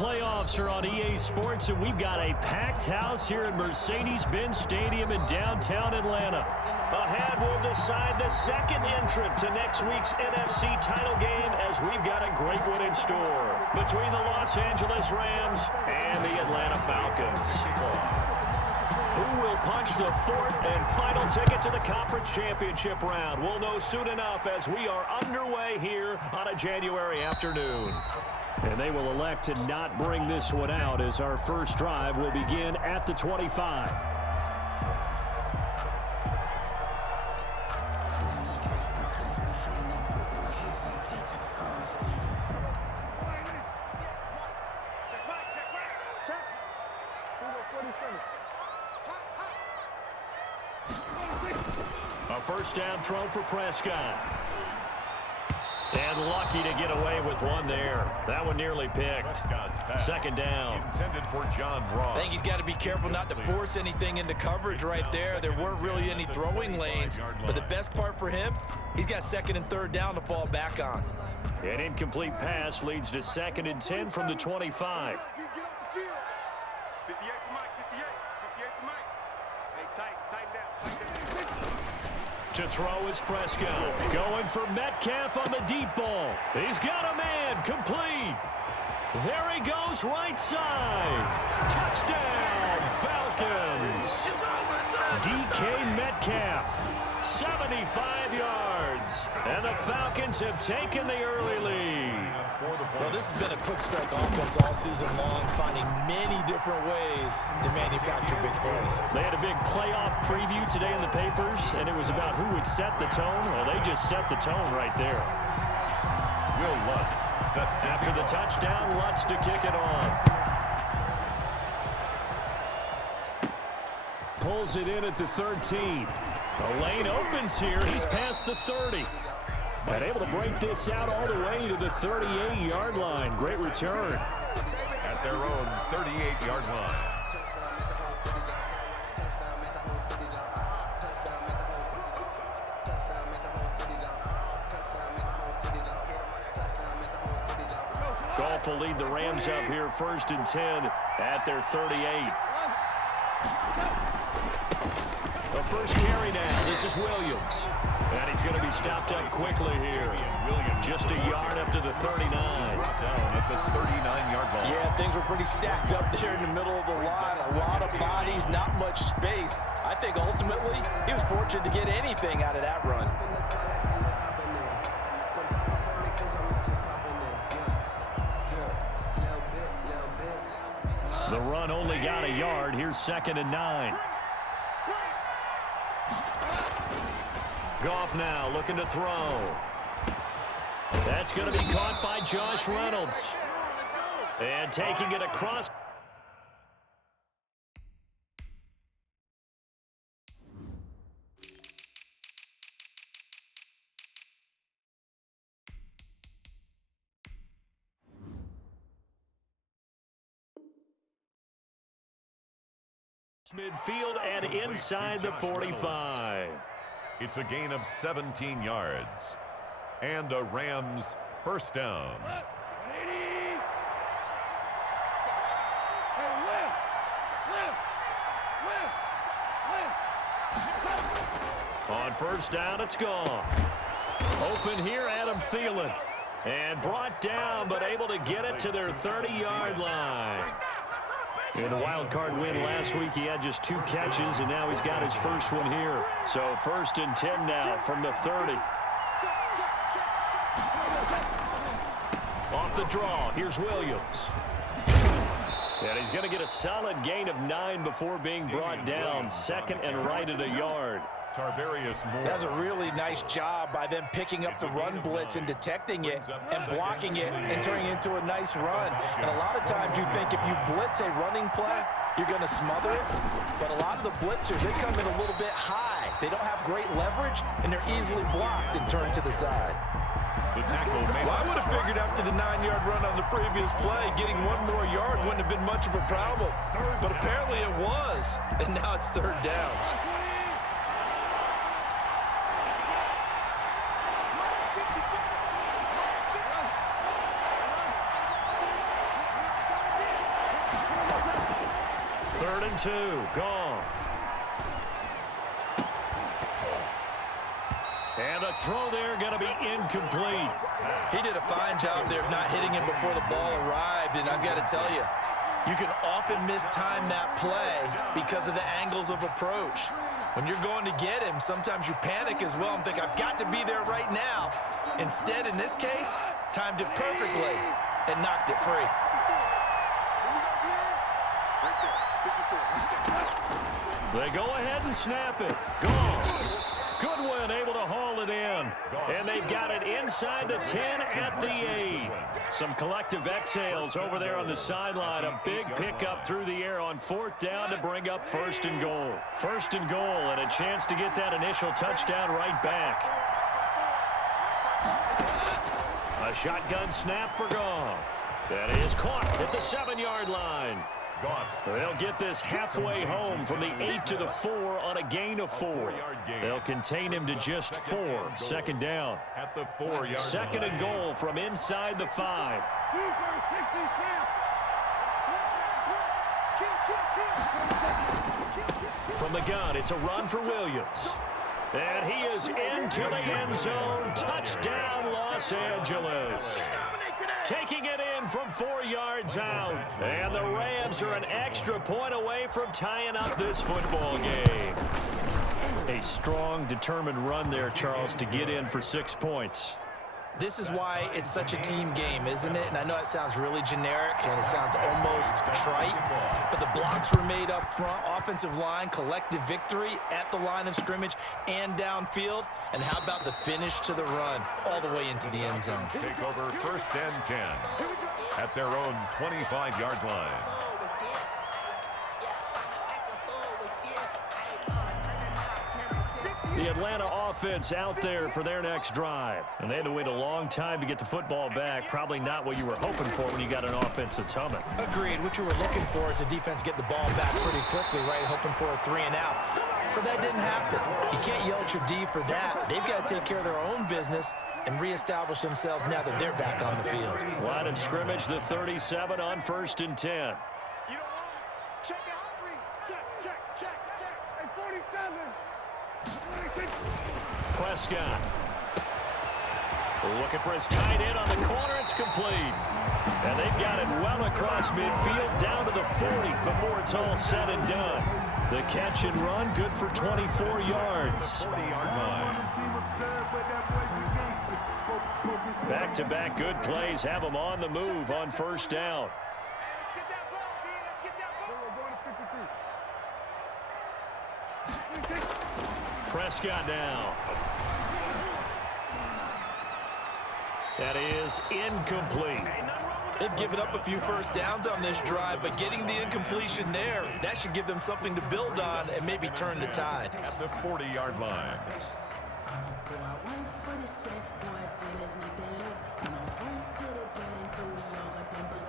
playoffs are on EA Sports, and we've got a packed house here at Mercedes-Benz Stadium in downtown Atlanta. Ahead, we'll decide the second entrant to next week's NFC title game, as we've got a great one in store between the Los Angeles Rams and the Atlanta Falcons. Who will punch the fourth and final ticket to the conference championship round? We'll know soon enough as we are underway here on a January afternoon. And they will elect to not bring this one out, as our first drive will begin at the 25. A first down throw for Prescott. And lucky to get away with one there. That one nearly picked. Second down. Intended for John Ross. I think he's got to be careful not to force anything into coverage right there. There weren't really any throwing lanes. But the best part for him, he's got second and third down to fall back on. An incomplete pass leads to second and 10 from the 25. To throw is Prescott. Going for Metcalf on the deep ball. He's got a man. Complete. There he goes, right side. Touchdown, Falcons. DK Metcalf, 75 yards. And the Falcons have taken the early lead. Well, this has been a quick strike offense all season long, finding many different ways to manufacture big plays. They had a big playoff preview today in the papers, and it was about who would set the tone. Well, they just set the tone right there. Will Lutz set after the touchdown, Lutz to kick it off. Pulls it in at the 13. The lane opens here. He's past the 30. And able to break this out all the way to the 38-yard line. Great return. At their own 38-yard line. Goff will lead the Rams up here first and 10 at their 38. The first carry now. This is Williams. And he's going to be stopped up quickly here. Just a yard up to the 39. Down at the 39-yard line. Yeah, things were pretty stacked up there in the middle of the line. A lot of bodies, not much space. I think ultimately he was fortunate to get anything out of that run. The run only got a yard. Here's second and 9. Goff now looking to throw. That's going to be caught by Josh Reynolds. And taking it across. Midfield and inside the 45. It's a gain of 17 yards. And a Rams first down. On first down, it's gone. Open here, Adam Thielen. And brought down, but able to get it to their 30-yard line. In the wild card win last week, he had just 2 catches, and now he's got his first one here. So first and 10 now from the 30. Off the draw, here's Williams. And he's going to get a solid gain of 9 before being brought down. Second and right at a yard. That's a really nice job by them picking up the run blitz and detecting it and blocking it and turning it into a nice run. And a lot of times you think if you blitz a running play, you're going to smother it. But a lot of the blitzers, they come in a little bit high. They don't have great leverage, and they're easily blocked and turned to the side. Well, I would have figured after the 9-yard run on the previous play, getting 1 more yard wouldn't have been much of a problem. But apparently it was, and now it's third down. 3rd and 2. Goff. And the throw there going to be incomplete. He did a fine job there of not hitting him before the ball arrived, and I've got to tell you, you can often mistime that play because of the angles of approach. When you're going to get him, sometimes you panic as well and think, I've got to be there right now. Instead, in this case, timed it perfectly and knocked it free. They go ahead and snap it. Gone. Goodwin able to haul it in. And they've got it inside the 10 at the 8. Some collective exhales over there on the sideline. A big pickup through the air on 4th down to bring up 1st and goal. 1st and goal and a chance to get that initial touchdown right back. A shotgun snap for Goff. That is caught at the 7-yard line. They'll get this halfway home from the 8 to the 4 on a gain of 4. They'll contain him to just 4. 2nd down. At the 4-yard 2nd and goal from inside the 5. From the gun, it's a run for Williams. And he is into the end zone. Touchdown, Los Angeles. Taking it in from 4 yards out. And the Rams are an extra point away from tying up this football game. A strong, determined run there, Charles, to get in for 6 points. This is why it's such a team game, isn't it? And I know it sounds really generic and it sounds almost trite, but the blocks were made up front, offensive line, collective victory at the line of scrimmage and downfield. And how about the finish to the run all the way into the end zone? Take over 1st and 10 at their own 25-yard line. The Atlanta offense out there for their next drive. And they had to wait a long time to get the football back. Probably not what you were hoping for when you got an offense that's humming. Agreed. What you were looking for is the defense get the ball back pretty quickly, right? Hoping for a 3 and out. So that didn't happen. You can't yell at your D for that. They've got to take care of their own business and reestablish themselves now that they're back on the field. Line of scrimmage, the 37 on 1st and 10. Check the hot read. Check. Hey, 47. Prescott. Looking for his tight end on the corner. It's complete. And they've got it well across midfield down to the 40 before it's all said and done. The catch and run good for 24 yards. 40-yard line. Back-to-back good plays have them on the move on 1st down. Prescott now. That is incomplete. They've given up a few 1st downs on this drive, but getting the incompletion there, that should give them something to build on and maybe turn the tide. At the 40-yard line.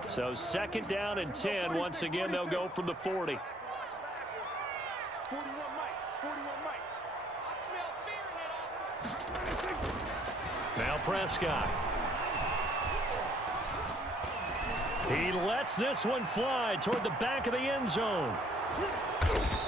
So 2nd down and 10. Once again, they'll go from the 40. 41 Mike. I smell fear in it. Now Prescott. He lets this one fly toward the back of the end zone.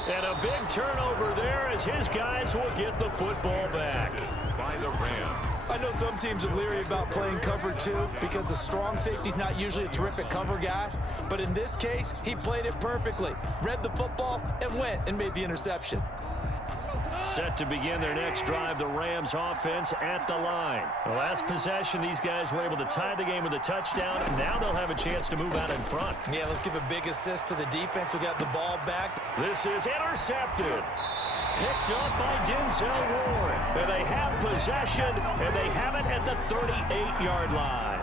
And a big turnover there as his guys will get the football back. By the Rams. I know some teams are leery about playing cover 2 because the strong safety's not usually a terrific cover guy. But in this case, he played it perfectly. Read the football and went and made the interception. Set to begin their next drive, the Rams offense at the line. The last possession, these guys were able to tie the game with a touchdown. Now they'll have a chance to move out in front. Yeah, let's give a big assist to the defense who got the ball back. This is intercepted. Picked up by Denzel Ward. And they have possession, and they have it at the 38-yard line.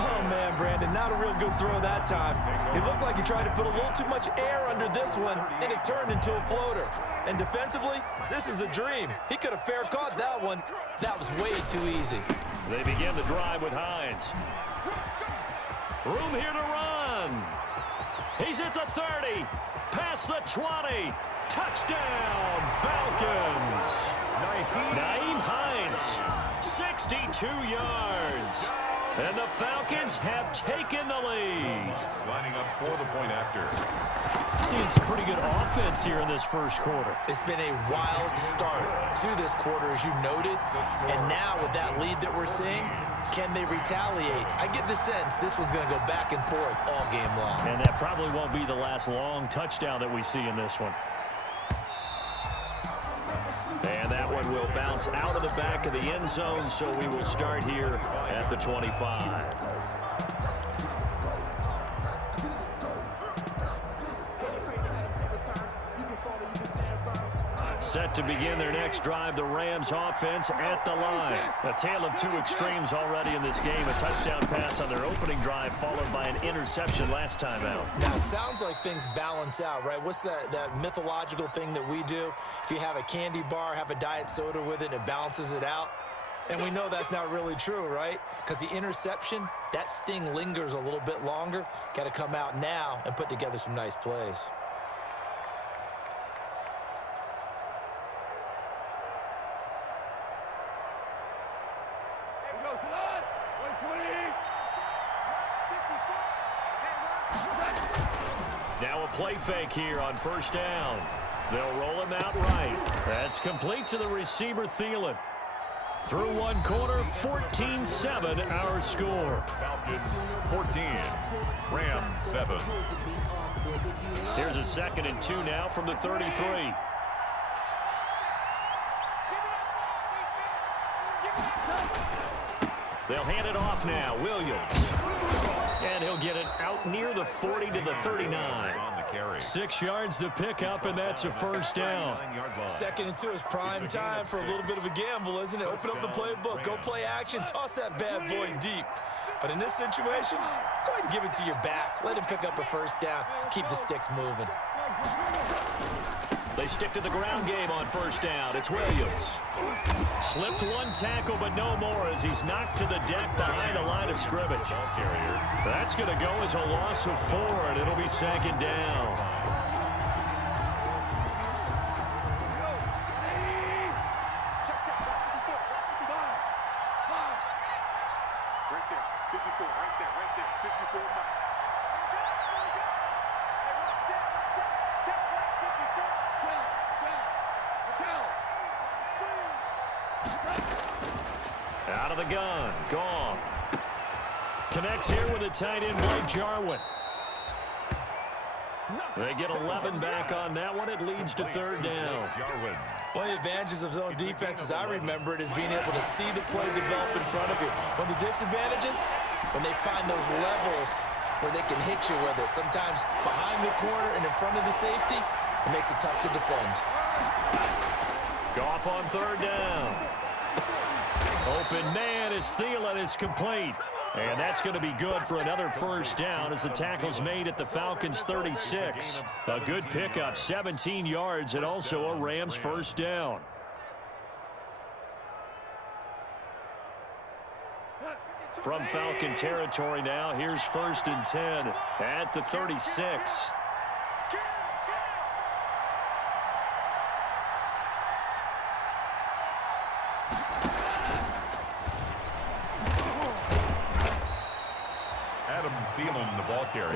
Oh, man, Brandon, not a real good throw that time. It looked like he tried to put a little too much air under this one, and it turned into a floater. And defensively, this is a dream. He could have fair caught that one. That was way too easy. They begin the drive with Hines. Room here to run. He's at the 30, past the 20. Touchdown, Falcons. Nyheim Hines, 62 yards. And the Falcons have taken the lead. Lining up for the point after. seeing some pretty good offense here in this first quarter. It's been a wild start to this quarter, as you noted. And now with that lead that we're seeing, can they retaliate? I get the sense this one's going to go back and forth all game long. And that probably won't be the last long touchdown that we see in this one. And that one will bounce out of the back of the end zone, so we will start here at the 25. Set to begin their next drive, the Rams offense at the line. A tale of two extremes already in this game. A touchdown pass on their opening drive, followed by an interception last time out. Now, it sounds like things balance out, right? What's that mythological thing that we do? If you have a candy bar, have a diet soda with it, and it balances it out. And we know that's not really true, right? Because the interception, that sting lingers a little bit longer. Got to come out now and put together some nice plays. Now a play fake here on first down. They'll roll him out right. That's complete to the receiver, Thielen. Through one quarter, 14-7 our score. Falcons 14, Rams 7. Here's a 2nd and 2 now from the 33. They'll hand it off now. Williams. And he'll get it out near the 40 to the 39. 6 yards to pick up, and that's a first down. 2nd and 2 is prime time for a little bit of a gamble, isn't it? Open up the playbook, go play action, toss that bad boy deep. But in this situation, go ahead and give it to your back. Let him pick up a first down. Keep the sticks moving. They stick to the ground game on first down. It's Williams. Slipped one tackle, but no more as he's knocked to the deck behind the line of scrimmage. That's going to go as a loss of 4, and it'll be 2nd down. Out of the gun, Goff. Connects here with a tight end, Blake Jarwin. They get 11 back on that one. It leads to 3rd down. One of the advantages of zone defense, as I remember it, is being able to see the play develop in front of you. One of the disadvantages, when they find those levels where they can hit you with it, sometimes behind the corner and in front of the safety, it makes it tough to defend. Goff on 3rd down. Open man is Thielen. It's complete. And that's going to be good for another first down as the tackle's made at the Falcons' 36. A good pickup, 17 yards, and also a Rams first down. From Falcon territory now, here's 1st and 10 at the 36.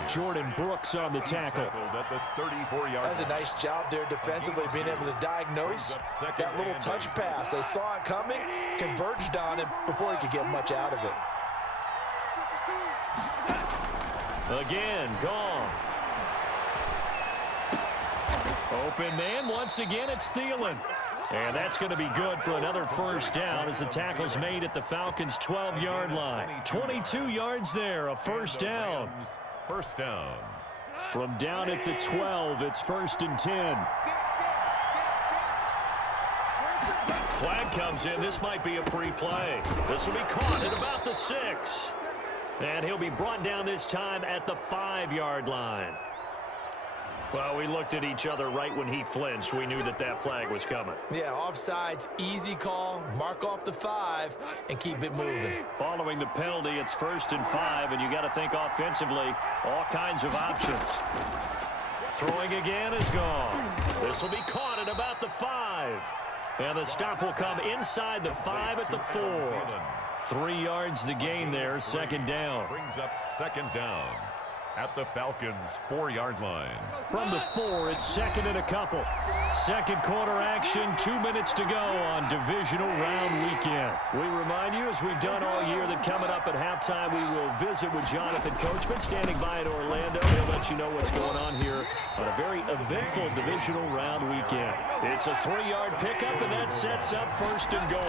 Jordan Brooks on the tackle. At the 34-yard That's a nice job there defensively, being able to diagnose that little touch pass. They saw it coming, converged on it before he could get much out of it. Again, Goff. Open man, once again, it's Thielen. And that's going to be good for another first down as the tackle's made at the Falcons' 12-yard line. 22 yards there, a first down. First down. From down at the 12, it's 1st and 10. Flag comes in. This might be a free play. This will be caught at about the 6. And he'll be brought down this time at the 5-yard line. Well, we looked at each other right when he flinched. We knew that that flag was coming. Yeah, offsides, easy call, mark off the 5, and keep it moving. Following the penalty, it's 1st and 5, and you got to think offensively, all kinds of options. Throwing again is gone. This will be caught at about the 5. And the stop will come inside the 5 at the 4. 3 yards the gain there, 2nd down. Brings up 2nd down. at the Falcons' 4-yard line. From the 4, it's second and a couple. Second quarter action, 2 minutes to go on divisional round weekend. We remind you, as we've done all year, that coming up at halftime, we will visit with Jonathan Coachman, standing by in Orlando. He'll let you know what's going on here on a very eventful divisional round weekend. It's a 3-yard pickup, and that sets up first and goal.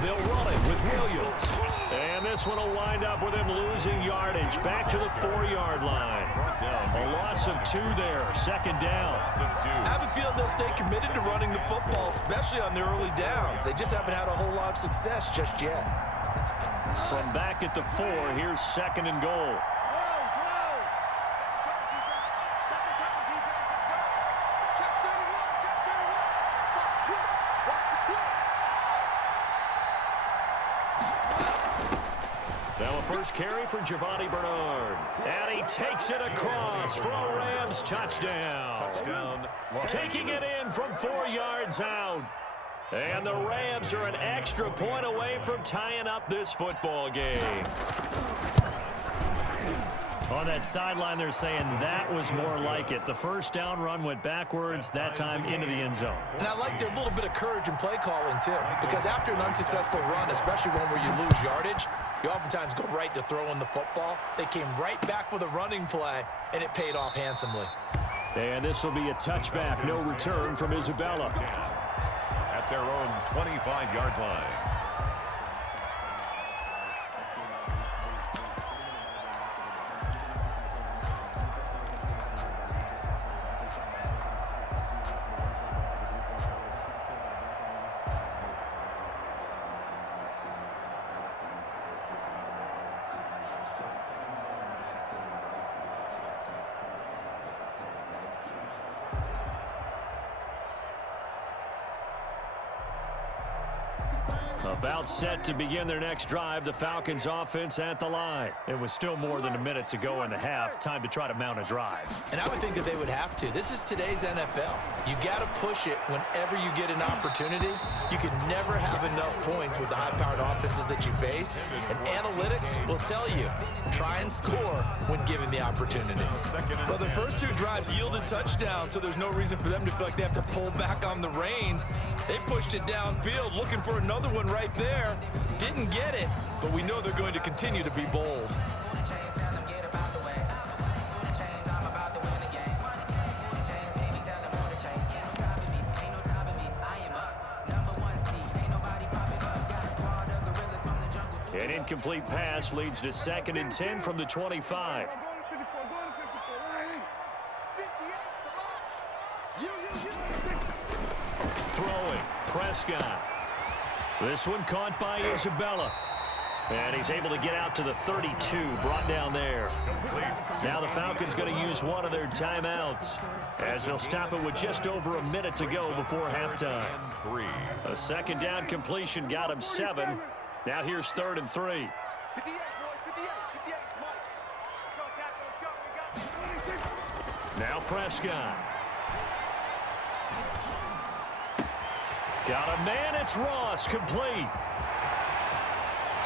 They'll run it with Williams. And this one will wind up with him losing yardage back to the 4-yard line. A loss of 2 there, second down. I have a feeling they'll stay committed to running the football, especially on the early downs. They just haven't had a whole lot of success just yet. From back at the 4, here's second and goal. Now a first carry for Giovanni Bernard. And he takes it across for a Rams touchdown. Taking it in from 4 yards out. And the Rams are an extra point away from tying up this football game. On that sideline, they're saying that was more like it. The first down run went backwards, that time into the end zone. And I like their little bit of courage in play calling, too. Because after an unsuccessful run, especially one where you lose yardage, you oftentimes go right to throwing the football. They came right back with a running play, and it paid off handsomely. And this will be a touchback, no return from Isabella. At their own 25-yard line. About set to begin their next drive, the Falcons offense at the line. It was still more than a minute to go in the half. Time to try to mount a drive. And I would think that they would have to. This is today's NFL. You got to push it whenever you get an opportunity. You can never have enough points with the high-powered offenses that you face. And analytics will tell you, try and score when given the opportunity. Well, the first 2 drives yielded touchdowns, so there's no reason for them to feel like they have to pull back on the reins. They pushed it downfield, looking for another one right there. Didn't get it, but we know they're going to continue to be bold. An incomplete pass leads to 2nd and 10 from the 25. Throwing, Prescott. This one caught by Isabella. And he's able to get out to the 32, brought down there. Now the Falcons going to use one of their timeouts as they'll stop it with just over a minute to go before halftime. A second down completion got him 7. Now here's 3rd and 3. Now Prescott. Got a man, it's Ross, complete.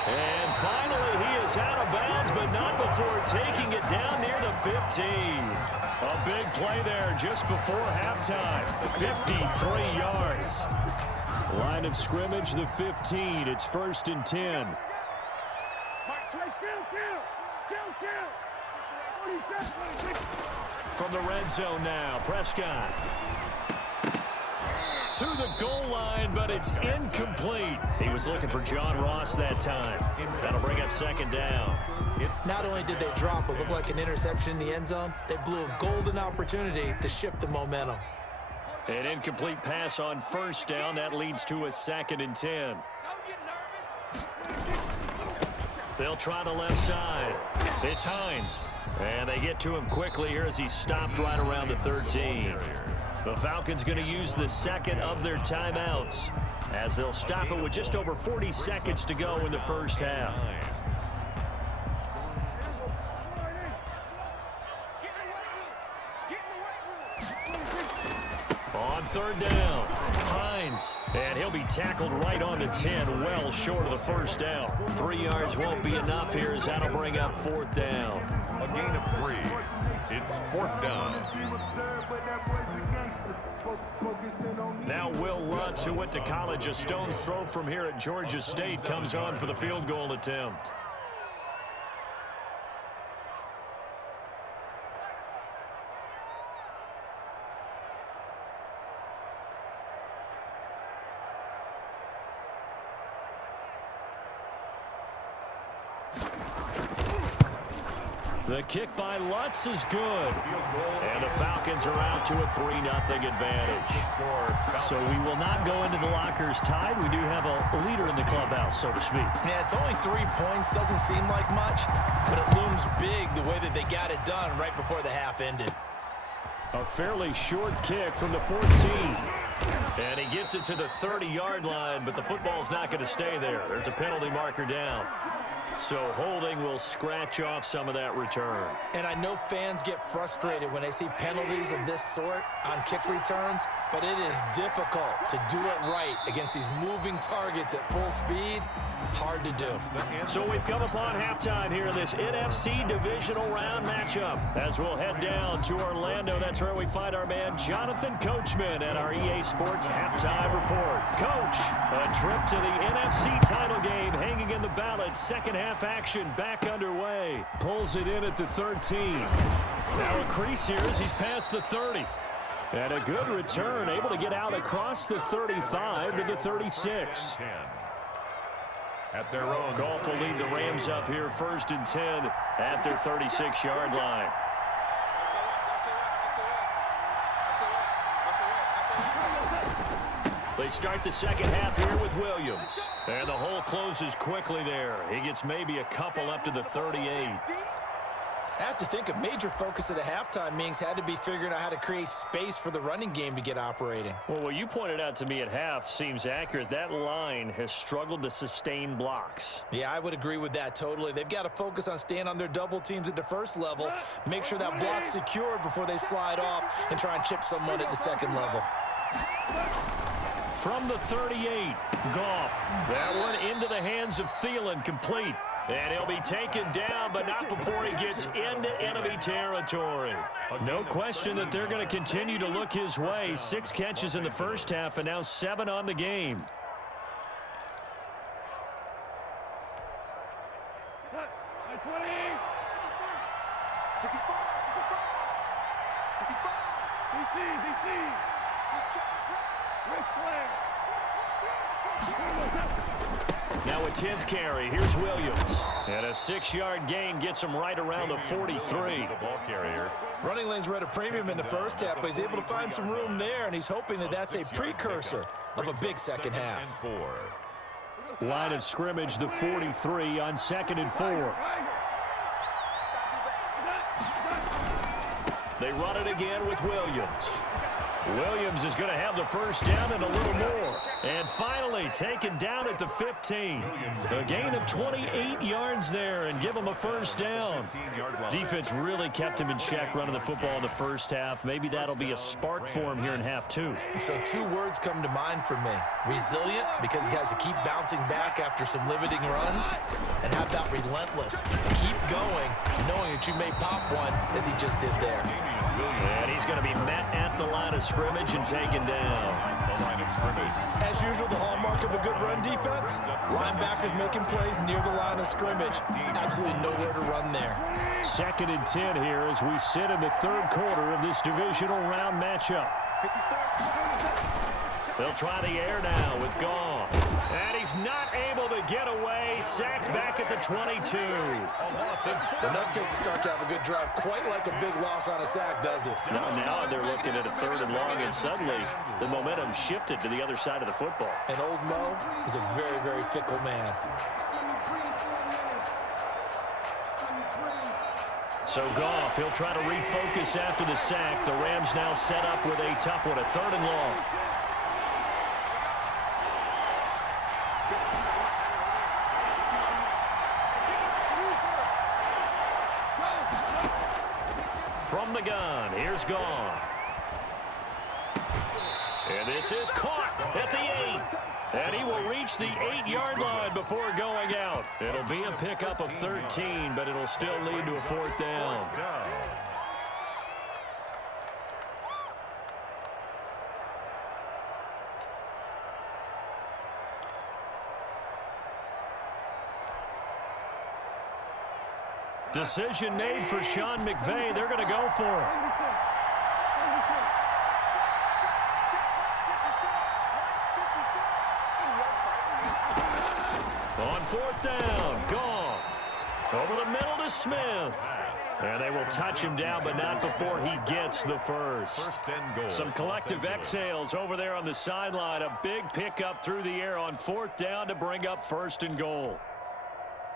And finally, he is out of bounds, but not before taking it down near the 15. A big play there just before halftime. 53 yards. Line of scrimmage, the 15. It's 1st and 10. From the red zone now, Prescott. To the goal line, but it's incomplete. He was looking for John Ross that time. That'll bring up 2nd down. Not only did they drop what looked like an interception in the end zone, they blew a golden opportunity to shift the momentum. An incomplete pass on 1st down. That leads to a 2nd and 10. They'll try the left side. It's Hines. And they get to him quickly here as he's stopped right around the 13. The Falcons going to use the 2nd of their timeouts as they'll stop it with just over 40 seconds to go in the first half. On 3rd down, Hines, and he'll be tackled right on the 10, well short of the first down. 3 yards won't be enough here as that'll bring up 4th down. gain of 3. It's 4th down. Now Will Lutz, who went to college a stone's throw from here at Georgia State, comes on for the field goal attempt. The kick by Lutz is good. And the Falcons are out to a 3-0 advantage. So we will not go into the lockers tied. We do have a leader in the clubhouse, so to speak. Yeah, it's only 3 points. Doesn't seem like much, but it looms big the way that they got it done right before the half ended. A fairly short kick from the 14. And he gets it to the 30-yard line, but the football's not going to stay there. There's a penalty marker down. So holding will scratch off some of that return. And I know fans get frustrated when they see penalties of this sort on kick returns, but it is difficult to do it right against these moving targets at full speed. Hard to do. So we've come upon halftime here in this NFC divisional round matchup. As we'll head down to Orlando, that's where we find our man Jonathan Coachman at our EA Sports halftime report. Coach, a trip to the NFC title game hanging in the balance. Second half action back underway. Pulls it in at the 13. Now a crease here as he's past the 30. And a good return, able to get out across the 35 to the 36. At their own. Goff will lead the Rams up here 1st and 10 at their 36-yard line. They start the second half here with Williams. And the hole closes quickly there. He gets maybe a couple up to the 38. I have to think a major focus of the halftime meetings had to be figuring out how to create space for the running game to get operating. Well, what you pointed out to me at half seems accurate. That line has struggled to sustain blocks. Yeah, I would agree with that totally. They've got to focus on staying on their double teams at the first level, make sure that block's secured before they slide off and try and chip someone at the second level. From the 38, Goff. That one into the hands of Thielen, complete. And he'll be taken down, but not before he gets into enemy territory. No question that they're going to continue to look his way. 6 catches in the first half and now 7 on the game. Now a 10th carry. Here's Williams. And a 6-yard gain gets him right around the 43. The ball carrier. Running lanes were at a premium in the first half, but he's able to find some room there, and he's hoping that that's a precursor of a big second half. Line of scrimmage, the 43 on 2nd and 4. They run it again with Williams. Williams is going to have the first down and a little more. And finally taken down at the 15. A gain of 28 yards there and give him a first down. Defense really kept him in check running the football in the first half. Maybe that'll be a spark for him here in half 2. So 2 words come to mind for me. Resilient, because he has to keep bouncing back after some limiting runs. And how about relentless? Keep going, knowing that you may pop one as he just did there. And he's going to be met at the line of scrimmage and taken down. As usual, the hallmark of a good run defense, linebackers making plays near the line of scrimmage. Absolutely nowhere to run there. 2nd and 10 here as we sit in the 3rd quarter of this divisional round matchup. They'll try the air now with Goff. And he's not able to get away. Sacked back at the 22. Enough takes to start to have a good drive. Quite like a big loss on a sack, does it? Now they're looking at a 3rd and long, and suddenly the momentum shifted to the other side of the football. And old Mo is a very, very fickle man. So Goff, he'll try to refocus after the sack. The Rams now set up with a tough one, a 3rd and long. From the gun, here's Goff. And this is caught at the 8. And he will reach the 8-yard line before going out. It'll be a pickup of 13, but it'll still lead to a 4th down. Decision made for Sean McVay. They're going to go for it. On 4th down, Goff. Over the middle to Smith. And they will touch him down, but not before he gets the first. Some collective exhales over there on the sideline. A big pickup through the air on 4th down to bring up 1st and goal.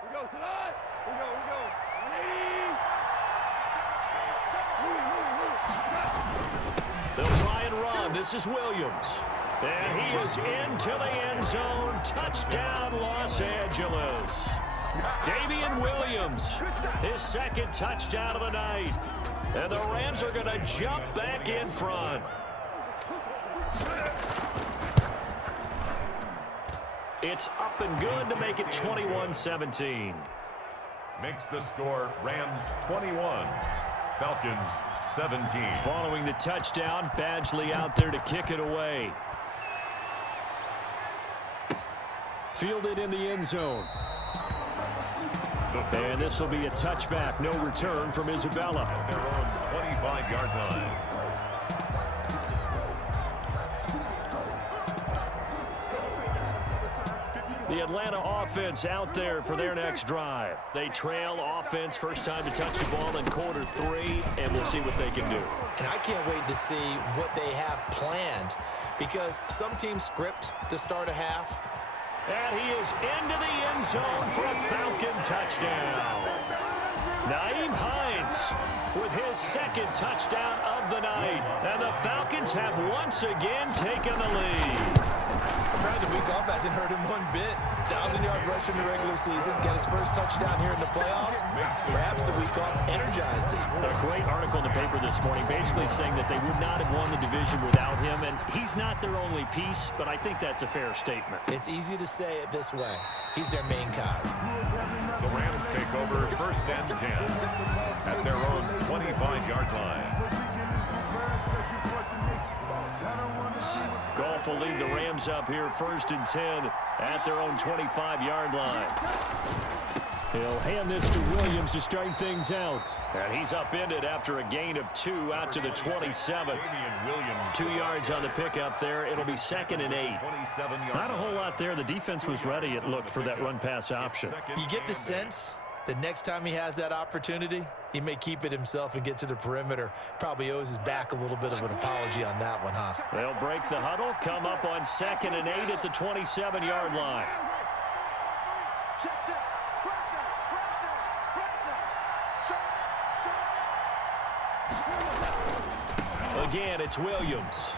We go tonight. We go. They'll try and run. This is Williams. And he is into the end zone. Touchdown, Los Angeles. Damian Williams, his 2nd touchdown of the night. And the Rams are going to jump back in front. It's up and good to make it 21-17. Makes the score Rams 21. Falcons 17. Following the touchdown, Badgley out there to kick it away. Fielded in the end zone. And this will be a touchback. No return from Isabella. Their own 25-yard line. The Atlanta offense out there for their next drive. They trail offense, first time to touch the ball in quarter 3, and we'll see what they can do. And I can't wait to see what they have planned, because some teams script to start a half. And he is into the end zone for a Falcon touchdown. Nyheim Hines with his 2nd touchdown of the night. And the Falcons have once again taken the lead. The week off hasn't hurt him one bit. 1,000-yard rush in the regular season. Got his first touchdown here in the playoffs. Perhaps the week off energized him. A great article in the paper this morning basically saying that they would not have won the division without him. And he's not their only piece, but I think that's a fair statement. It's easy to say it this way. He's their main guy. The Rams take over 1st and 10 at their own 25-yard line. Goff will lead the Rams up here 1st and 10 at their own 25-yard line. He'll hand this to Williams to start things out. And he's upended after a gain of 2 out to the 27. 2 yards on the pickup there. It'll be 2nd and 8. Not a whole lot there. The defense was ready, it looked, for that run-pass option. You get the sense that next time he has that opportunity, he may keep it himself and get to the perimeter. Probably owes his back a little bit of an apology on that one, huh? They'll break the huddle, come up on 2nd and 8 at the 27-yard line. Again, it's Williams.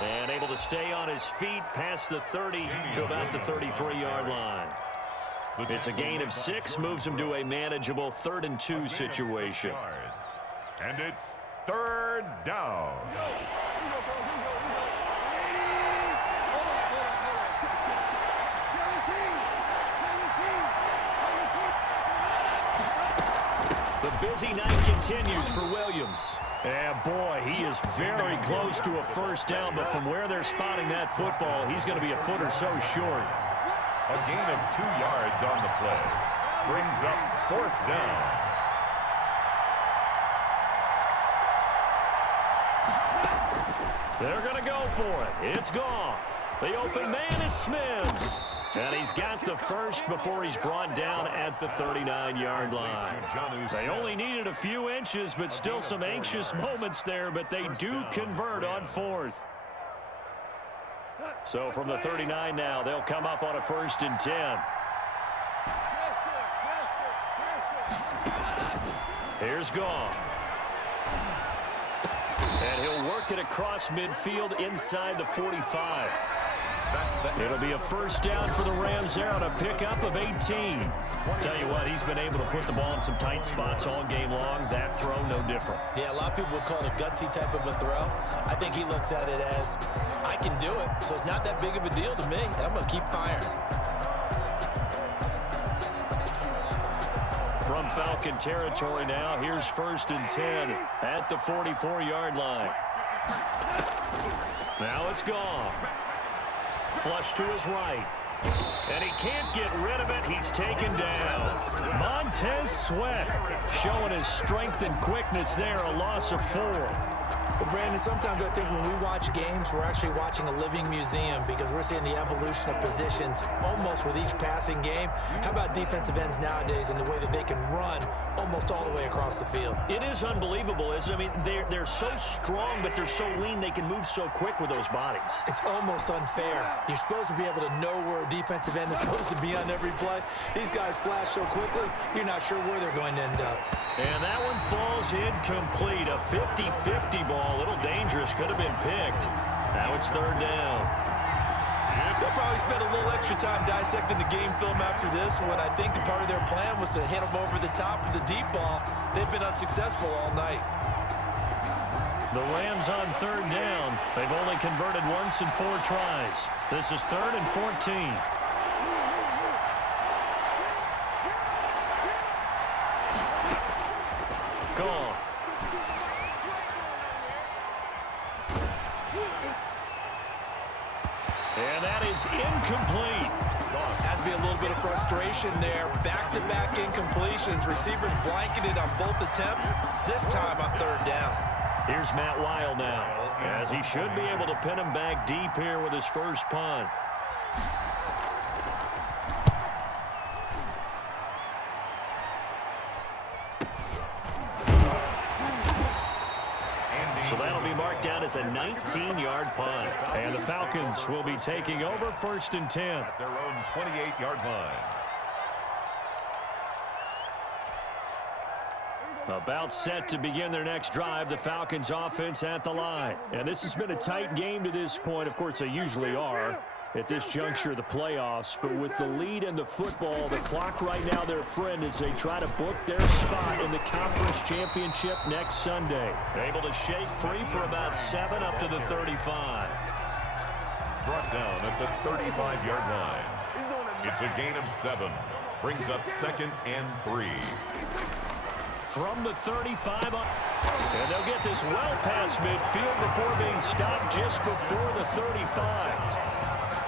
And able to stay on his feet past the 30 to about the 33-yard line. It's a gain of 6, moves him to a manageable 3rd and 2 situation. And it's 3rd down. The busy night continues for Williams. And boy, he is very close to a 1st down, but from where they're spotting that football, he's going to be a foot or so short. A gain of 2 yards on the play. Brings up 4th down. They're going to go for it. It's Goff. The open man is Smith. And he's got the first before he's brought down at the 39-yard line. They only needed a few inches, but still some anxious moments there, but they do convert on 4th. So from the 39 now, they'll come up on a 1st and 10. Here's Goff. And he'll work it across midfield inside the 45. It'll be a first down for the Rams there on a pickup of 18. Tell you what, he's been able to put the ball in some tight spots all game long. That throw, no different. Yeah, a lot of people would call it a gutsy type of a throw. I think he looks at it as, I can do it, so it's not that big of a deal to me, and I'm going to keep firing. From Falcon territory now, here's 1st and 10 at the 44-yard line. Now it's gone. Flush to his right. And he can't get rid of it. He's taken down. Montez Sweat showing his strength and quickness there. A loss of 4. Well, Brandon, sometimes I think when we watch games, we're actually watching a living museum because we're seeing the evolution of positions almost with each passing game. How about defensive ends nowadays and the way that they can run almost all the way across the field? It is unbelievable, isn't it? I mean, they're so strong, but they're so lean. They can move so quick with those bodies. It's almost unfair. You're supposed to be able to know where a defensive end is supposed to be on every play. These guys flash so quickly, you're not sure where they're going to end up. And that one falls incomplete. A 50-50 ball. A little dangerous. Could have been picked. Now it's 3rd down. They'll probably spend a little extra time dissecting the game film after this one. I think the part of their plan was to hit them over the top of the deep ball. They've been unsuccessful all night. The Rams on 3rd down. They've only converted once in 4 tries. This is 3rd and 14. Gone. And that is incomplete. Has to be a little bit of frustration there. Back-to-back incompletions. Receivers blanketed on both attempts, this time on 3rd down. Here's Matt Weil now, as he should be able to pin him back deep here with his first punt. So that'll be marked down as a 19-yard punt. And the Falcons will be taking over 1st and 10. At their own 28-yard line. About set to begin their next drive, the Falcons offense at the line. And this has been a tight game to this point. Of course, they usually are at this juncture of the playoffs. But with the lead in the football, the clock right now their friend as they try to book their spot in the conference championship next Sunday. Able to shake free for about 7 up to the 35. Brought down at the 35-yard line. It's a gain of 7. Brings up 2nd and 3. From the 35 on. And they'll get this well past midfield before being stopped just before the 35.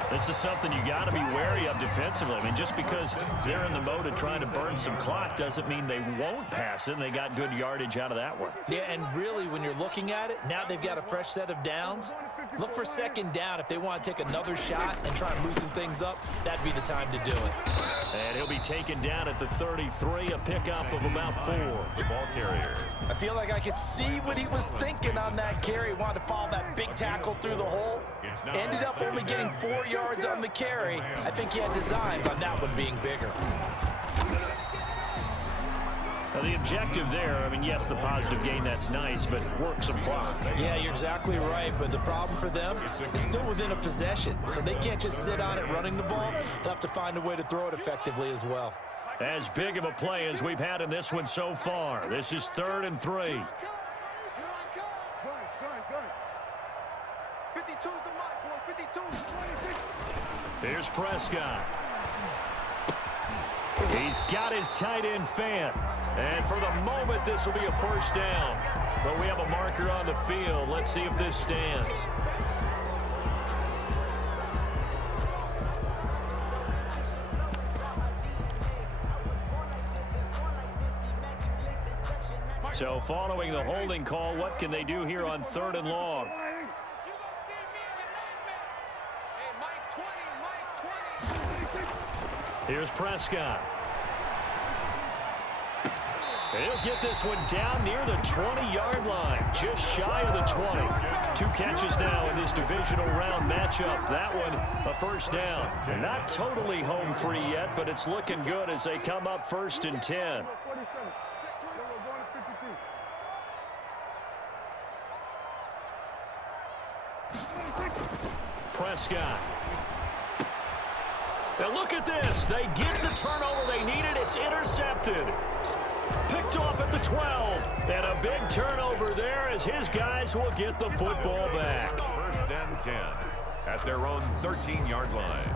This is something you got to be wary of defensively. I mean, just because they're in the mode of trying to burn some clock doesn't mean they won't pass it, and they got good yardage out of that one. Yeah, and really, when you're looking at it, now they've got a fresh set of downs. Look for 2nd down. If they want to take another shot and try and loosen things up, that'd be the time to do it. And he'll be taken down at the 33, a pickup of about 4. The ball carrier. I feel like I could see what he was thinking on that carry. Wanted to follow that big tackle through the hole. Ended up only getting 4 yards on the carry. I think he had designs on that one being bigger. Now the objective there, I mean, yes, the positive gain, that's nice, but work some clock. Yeah, you're exactly right, but the problem for them is still within a possession, so they can't just sit on it running the ball. They'll have to find a way to throw it effectively as well. As big of a play as we've had in this one so far. This is 3rd and 3. 52's the mark, boy. 52, 26. Here's Prescott. He's got his tight end fan. And for the moment, this will be a first down. But we have a marker on the field. Let's see if this stands. So following the holding call, what can they do here on 3rd and long? Here's Prescott. He'll get this one down near the 20-yard line, just shy of the 20. 2 catches now in this divisional round matchup. That one, a first down. Not totally home free yet, but it's looking good as they come up 1st and 10. Prescott. And look at this. They get the turnover they needed. It's intercepted. Picked off at the 12. And a big turnover there as his guys will get the football back. First and 10 at their own 13-yard line.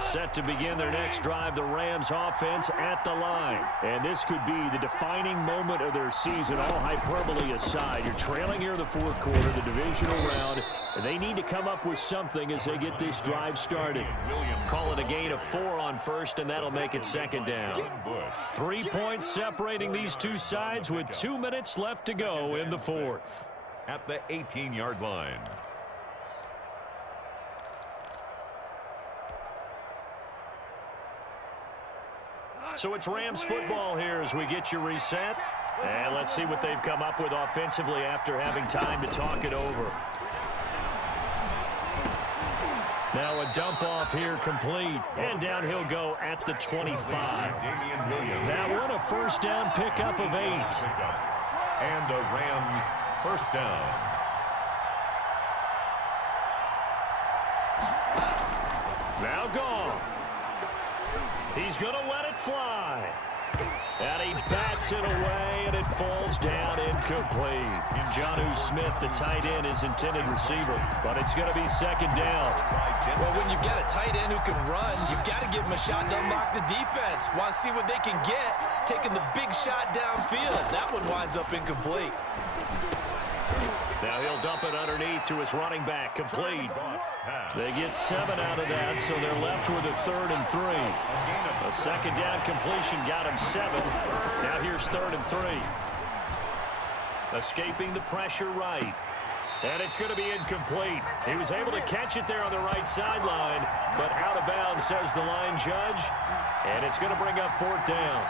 Set to begin their next drive, the Rams offense at the line. And this could be the defining moment of their season, all hyperbole aside. You're trailing here in the fourth quarter, the divisional round, and they need to come up with something as they get this drive started. Call it a gain of 4 on first, and that'll make it second down. 3 points separating these two sides with 2 minutes left to go in the fourth. At the 18-yard line. So it's Rams football here as we get you reset. And let's see what they've come up with offensively after having time to talk it over. Now a dump off here complete. And down he'll go at the 25. That one a first down pickup of 8. And a Rams first down. Now Goff. He's going to let it fly. And he bats it away, and it falls down incomplete. Jonnu Smith, the tight end, is intended receiver, but it's going to be second down. Well, when you've got a tight end who can run, you've got to give him a shot to unlock the defense. Want to see what they can get, taking the big shot downfield. That one winds up incomplete. Now he'll dump it underneath to his running back, complete. They get 7 out of that, so they're left with a 3rd and 3. A second down completion got him 7. Now here's 3rd and 3. Escaping the pressure right. And it's going to be incomplete. He was able to catch it there on the right sideline, but out of bounds, says the line judge. And it's going to bring up 4th down.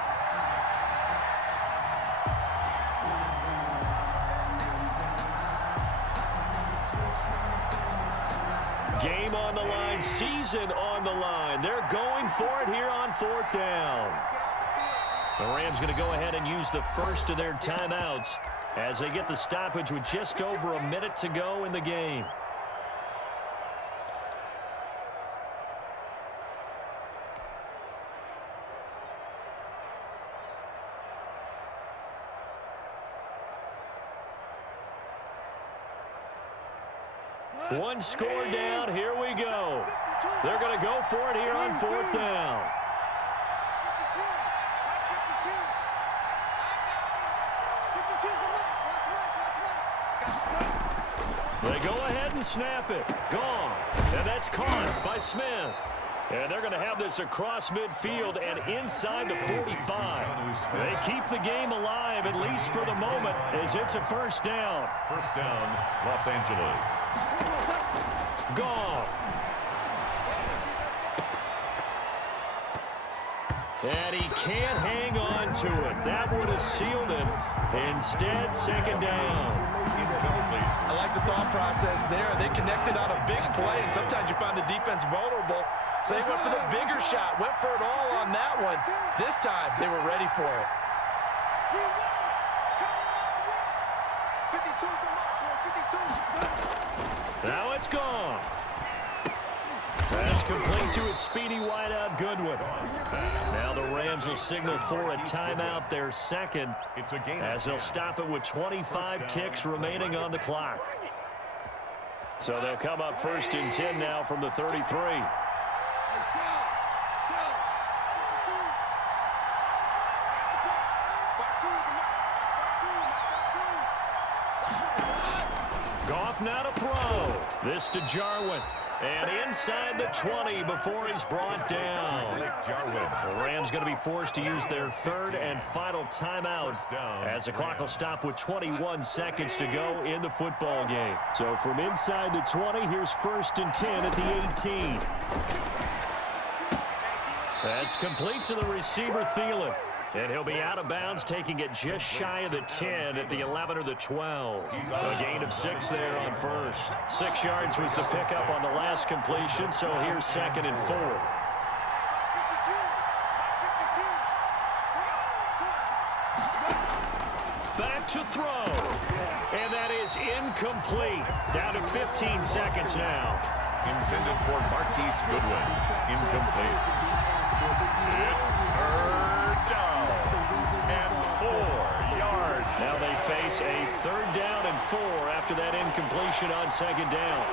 Game on the line, season on the line. They're going for it here on 4th down. The Rams going to go ahead and use the first of their timeouts as they get the stoppage with just over a minute to go in the game. One score down, here we go. They're going to go for it here on 4th down. They go ahead and snap it. Gone. And that's caught by Smith. And they're going to have this across midfield and inside the 45. They keep the game alive, at least for the moment, as it's a first down. First down, Los Angeles. Goff. And he can't hang on to it. That would have sealed it. Instead, second down. I like the thought process there. They connected on a big play, and sometimes you find the defense vulnerable. So they went for the bigger shot, went for it all on that one. This time, they were ready for it. Now it's gone. That's complete to a speedy wideout Goodwin. Now the Rams will signal for a timeout, their second, as they'll stop it with 25 ticks remaining on the clock. So they'll come up 1st and 10 now from the 33. Goff now to throw. This to Jarwin. And inside the 20 before he's brought down. The Rams going to be forced to use their 3rd and final timeout as the clock will stop with 21 seconds to go in the football game. So from inside the 20, here's 1st and 10 at the 18. That's complete to the receiver, Thielen. And he'll be out of bounds, taking it just shy of the 10 at the 11 or the 12. A gain of 6 there on first. 6 yards was the pickup on the last completion, so here's 2nd and 4. Incomplete. Down to 15 seconds now. Intended for Marquise Goodwin. Incomplete. It's third down and 4 yards. Now they face a 3rd down and 4 after that incompletion on 2nd down.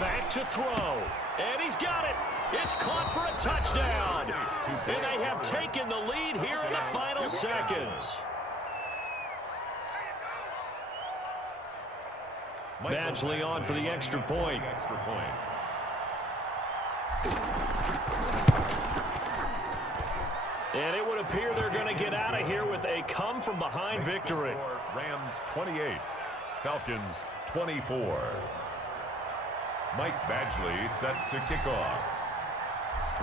Back to throw. And he's got it. It's caught for a touchdown. And they have taken the lead here in the final seconds. Badgley on for the extra point. And it would appear they're going to get out of here with a come-from-behind victory. Rams 28, Falcons 24. Mike Badgley set to kick off.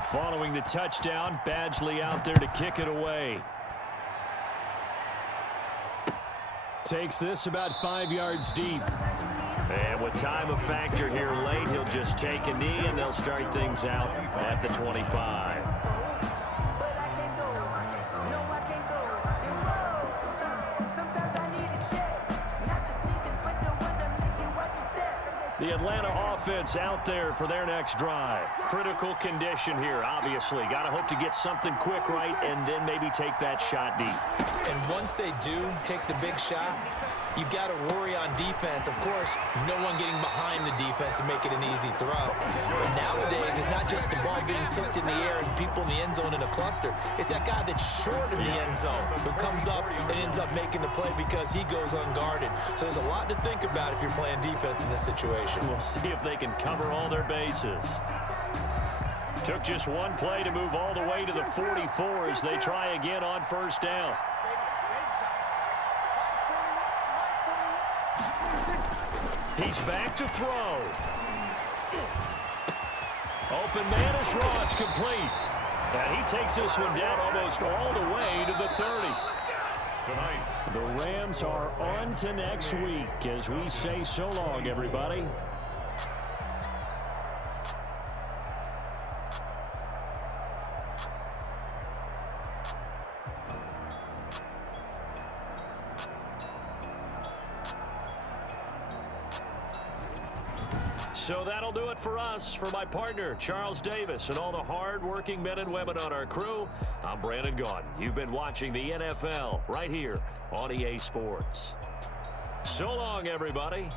Following the touchdown, Badgley out there to kick it away. Takes this about 5 yards deep. And with time a factor here late, he'll just take a knee and they'll start things out at the 25. The Atlanta offense out there for their next drive. Critical condition here, obviously. Got to hope to get something quick right and then maybe take that shot deep. And once they do take the big shot, you've got to worry on defense. Of course, no one getting behind the defense and make it an easy throw. But nowadays, it's not just the ball being tipped in the air and people in the end zone in a cluster. It's that guy that's short of the end zone who comes up and ends up making the play because he goes unguarded. So there's a lot to think about if you're playing defense in this situation. We'll see if they can cover all their bases. Took just one play to move all the way to the 44 as they try again on 1st down. He's back to throw. Open man is Ross, complete. And he takes this one down almost all the way to the 30. The Rams are on to next week as we say so long, everybody. So that'll do it for us. For my partner, Charles Davis, and all the hard-working men and women on our crew, I'm Brandon Gaudin. You've been watching the NFL right here on EA Sports. So long, everybody.